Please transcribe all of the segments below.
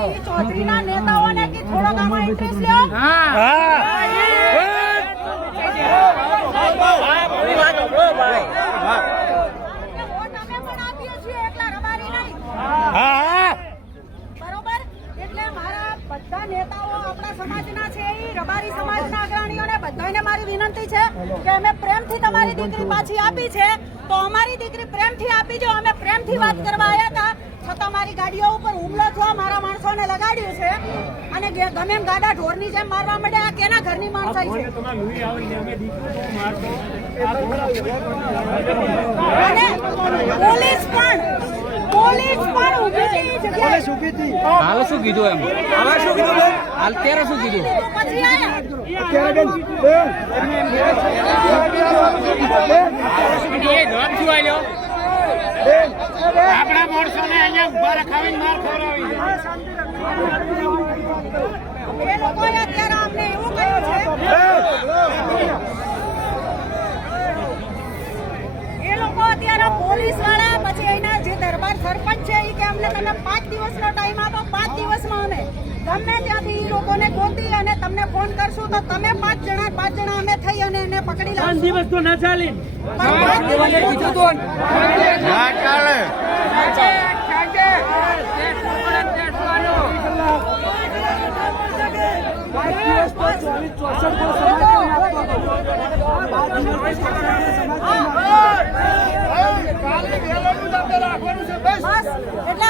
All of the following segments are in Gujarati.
ચૌધરીના નેતાઓને કે થોડો આમાં ઇન્ટરેસ્ટ લ્યો. વોટ અમે પણ આપીએ છીએ, એકલા રબારી નહીં. બરોબર? એટલે મારા બધા નેતાઓ આપણા સમાજના છે, એ રબારી સમાજના અગ્રણીઓને બધાને મારી વિનંતી છે કે અમે પ્રેમથી તમારી દીકરી પાછી આપી છે, તો અમારી દીકરી પ્રેમથી આપી જો. અમે પ્રેમથી વાત કરવા આવ્યા હતા, છતાં મારી ગાડીઓ ઉપર હુમલો થયો, મારા માણસોને લગાડ્યું છે અને ગમે એમ ગાડા ઢોરની જેમ મારવા માંડ્યા. આ કેના ઘરની માણસાઈ છે? અને પોલીસ પણ ઊભી જગ્યાએ હાલ શું કીધું એમ? હવે શું કીધું બેન? હાલ ત્યારે શું કીધું? પછી આયા. અત્યારે બેન આપણા માણસોને અહીંયા ઉભા રખાવીને માર ખવડાવી એ લોકોએ અત્યારે અમને એવું કહ્યું છે, એ લોકો અત્યારે પોલીસ વાળા, પછી એના જે દરબાર સરપંચ છે, એ કે અમને તમે 5 દિવસનો ટાઈમ આપો, 5 દિવસમાં અમે ગમે ત્યાંથી એ લોકોને ગોતી અને તમને ફોન કરશું, તો તમે 5 જણા અમે થઈ અને એને પકડી લાવશું. 5 દિવસ તો ના ચાલે. કીધું તો ના ચાલે. એટલે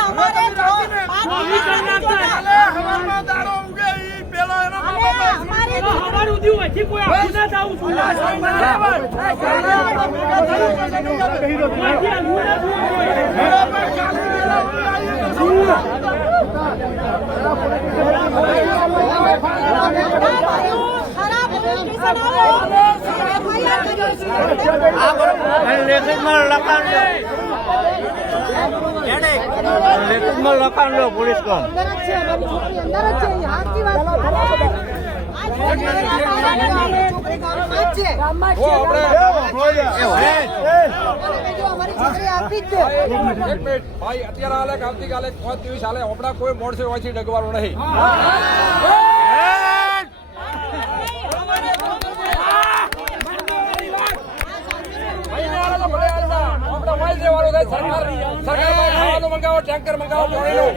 અમારે લખાણ લો પોલીસ કોમ ભાઈ અત્યારે હાલે આવતીકાલે 5 દિવસ હાલે આપણા કોઈ મોડસે વાંચી ડગવાનું નહીં. સરકાર મંગાવો, ટેન્કર મંગાવો, પાણીનું.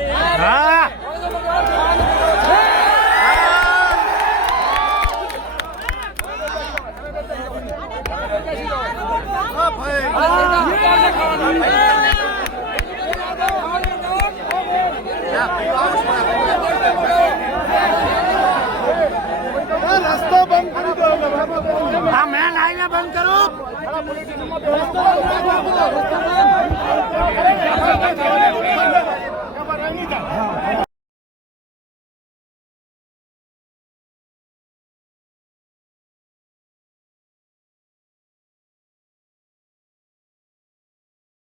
રસ્તો બંધ કરી દો. આ મેન હાઈવે બંધ કરો.